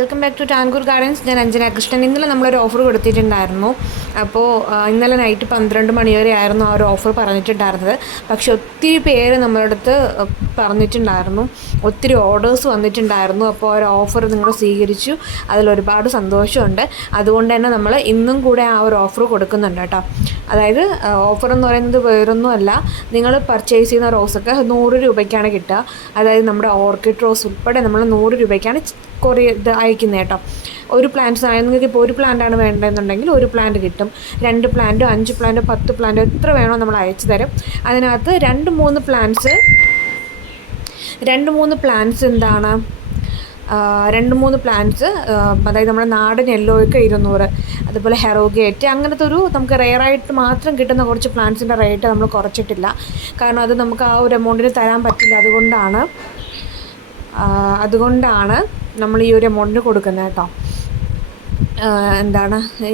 Welcome back to Tankur gardens. ഞാൻ അഞ്ജന കൃഷ്ണൻ. ഇന്നലെ നമ്മളൊരു ഓഫർ കൊടുത്തിട്ടുണ്ടായിരുന്നു. അപ്പോൾ ഇന്നലെ നൈറ്റ് 12 മണി വരെ ആയിരുന്നു ആ ഒരു ഓഫർ പറഞ്ഞിട്ടുണ്ടായിരുന്നത്. പക്ഷെ ഒത്തിരി പേര് നമ്മുടെ അടുത്ത് പറഞ്ഞിട്ടുണ്ടായിരുന്നു, ഒത്തിരി ഓർഡേഴ്സ് വന്നിട്ടുണ്ടായിരുന്നു. അപ്പോൾ ആ ഒരു ഓഫർ നിങ്ങൾ സ്വീകരിച്ചു, അതിലൊരുപാട് സന്തോഷമുണ്ട്. അതുകൊണ്ട് തന്നെ നമ്മൾ ഇന്നും കൂടെ ആ ഒരു ഓഫർ കൊടുക്കുന്നുണ്ട് കേട്ടോ. അതായത് ഓഫർ എന്ന് പറയുന്നത് വേറൊന്നുമല്ല, നിങ്ങൾ പർച്ചേസ് ചെയ്യുന്ന റോസൊക്കെ 100 രൂപയ്ക്കാണ് കിട്ടുക. അതായത് നമ്മുടെ ഓർക്കിഡ് റോസ് ഉൾപ്പെടെ നമ്മൾ 100 രൂപയ്ക്കാണ് ഇത് അയക്കുന്നത് കേട്ടോ. ഒരു പ്ലാന്റ്സ് ആണെങ്കിൽ നിങ്ങൾക്ക് ഇപ്പോൾ ഒരു പ്ലാന്റാണ് വേണ്ടതെന്നുണ്ടെങ്കിൽ ഒരു പ്ലാന്റ് കിട്ടും. 2 പ്ലാന്റോ 5 പ്ലാന്റോ 10 പ്ലാന്റോ എത്ര വേണോ നമ്മൾ അയച്ചു തരും. അതിനകത്ത് 2-3 പ്ലാന്റ്സ് എന്താണ് 2-3 പ്ലാന്റ്സ്, അതായത് നമ്മുടെ നാടൻ യെല്ലോയ്ക്ക് 200, അതുപോലെ ഹെറോഗേറ്റ്, അങ്ങനത്തെ ഒരു നമുക്ക് റെയറായിട്ട് മാത്രം കിട്ടുന്ന കുറച്ച് പ്ലാന്റ്സിൻ്റെ റേറ്റ് നമ്മൾ കുറച്ചിട്ടില്ല. കാരണം അത് നമുക്ക് ആ ഒരു എമൗണ്ടിന് തരാൻ പറ്റില്ല. അതുകൊണ്ടാണ് നമ്മൾ ഈ ഒരു എമൗണ്ടിന് കൊടുക്കുന്നത് കേട്ടോ.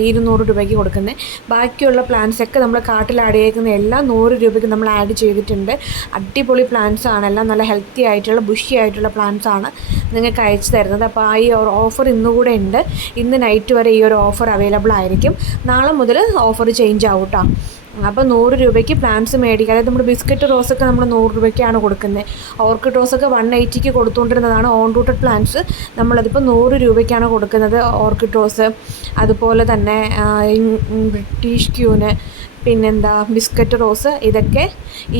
200 രൂപയ്ക്ക് കൊടുക്കുന്നത്. ബാക്കിയുള്ള പ്ലാന്റ്സൊക്കെ നമ്മൾ കാട്ടിൽ ആഡ് ചെയ്തിരിക്കുന്ന എല്ലാം 100 രൂപയ്ക്ക് നമ്മൾ ആഡ് ചെയ്തിട്ടുണ്ട്. അടിപൊളി പ്ലാന്റ്സ് ആണ്, എല്ലാം നല്ല ഹെൽത്തി ആയിട്ടുള്ള ബുഷി ആയിട്ടുള്ള പ്ലാന്റ്സ് ആണ് നിങ്ങൾക്ക് അയച്ചു തരുന്നത്. അപ്പോൾ ആ ഈ ഓഫർ ഇന്നുകൂടെ ഉണ്ട്. ഇന്ന് നൈറ്റ് വരെ ഈ ഒരു ഓഫർ അവൈലബിൾ ആയിരിക്കും. നാളെ മുതൽ ഓഫർ ചേഞ്ച് ആവും കേട്ടോ. അപ്പോൾ 100 രൂപയ്ക്ക് പ്ലാന്റ്സ് മേടിക്കുക. അതായത് നമ്മുടെ ബിസ്ക്കറ്റ് റോസൊക്കെ നമ്മൾ 100 രൂപയ്ക്കാണ് കൊടുക്കുന്നത്. ഓർക്കിഡ് റോസൊക്കെ 180ക്ക് കൊടുത്തുകൊണ്ടിരുന്നതാണ് ഓൺ റൂട്ടഡ് പ്ലാന്റ്സ്. നമ്മളതിപ്പോൾ 100 രൂപയ്ക്കാണ് കൊടുക്കുന്നത്. ഓർക്കിഡ് റോസ്, അതുപോലെ തന്നെ ബ്രിട്ടീഷ് ക്യൂന്, ബിസ്ക്കറ്റ് റോസ്, ഇതൊക്കെ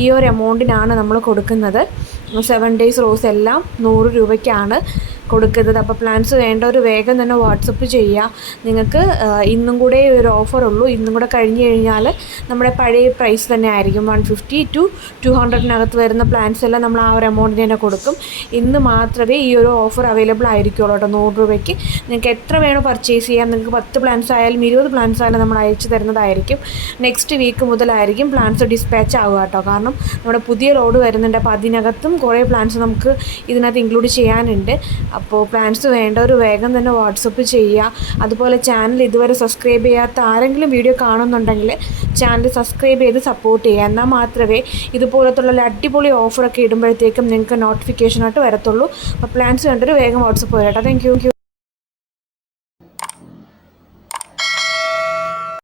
ഈ ഒരു എമൗണ്ടിനാണ് നമ്മൾ കൊടുക്കുന്നത്. 7 ഡേയ്സ് റോസ് എല്ലാം 100 രൂപയ്ക്കാണ് കൊടുക്കുന്നത്. അപ്പോൾ പ്ലാൻസ് വേണ്ടവർ വേഗം തന്നെ വാട്സപ്പ് ചെയ്യുക. നിങ്ങൾക്ക് ഇന്നും കൂടെ ഒരു ഓഫർ ഉള്ളൂ. ഇന്നും കൂടെ കഴിഞ്ഞ് കഴിഞ്ഞാൽ നമ്മുടെ പഴയ പ്രൈസ് തന്നെ ആയിരിക്കും. 150 to 200 വരുന്ന പ്ലാൻസ് എല്ലാം നമ്മൾ ആ ഒരു എമൗണ്ടിന് തന്നെ കൊടുക്കും. ഇന്ന് മാത്രമേ ഈ ഒരു ഓഫർ അവൈലബിൾ ആയിരിക്കുള്ളൂ കേട്ടോ. 100 രൂപയ്ക്ക് നിങ്ങൾക്ക് എത്ര വേണോ പർച്ചേസ് ചെയ്യാം. നിങ്ങൾക്ക് 10 പ്ലാൻസ് ആയാലും 20 പ്ലാൻസ് ആയാലും നമ്മൾ അയച്ചു തരുന്നതായിരിക്കും. നെക്സ്റ്റ് വീക്ക് മുതലായിരിക്കും പ്ലാൻസ് ഡിസ്പാച്ച് ആവുക കേട്ടോ. കാരണം നമ്മുടെ പുതിയ ലോഡ് വരുന്നുണ്ട്. അപ്പോൾ അതിനകത്തും കുറേ പ്ലാൻസ് നമുക്ക് ഇതിനകത്ത് ഇൻക്ലൂഡ് ചെയ്യാനുണ്ട്. അപ്പോൾ പ്ലാൻസ് വേണ്ടവർ വേഗം തന്നെ വാട്സപ്പ് ചെയ്യുക. അതുപോലെ ചാനൽ ഇതുവരെ സബ്സ്ക്രൈബ് ചെയ്യാത്ത ആരെങ്കിലും വീഡിയോ കാണുന്നുണ്ടെങ്കിൽ ചാനൽ സബ്സ്ക്രൈബ് ചെയ്ത് സപ്പോർട്ട് ചെയ്യുക. എന്നാൽ മാത്രമേ ഇതുപോലത്തുള്ള അടിപൊളി ഓഫറൊക്കെ ഇടുമ്പോഴത്തേക്കും നിങ്ങൾക്ക് നോട്ടിഫിക്കേഷനായിട്ട് വരത്തുള്ളൂ. അപ്പോൾ പ്ലാൻസ് വേണ്ടവർ വേഗം വാട്സപ്പ് ചെയ്യാം കേട്ടോ. Thank you.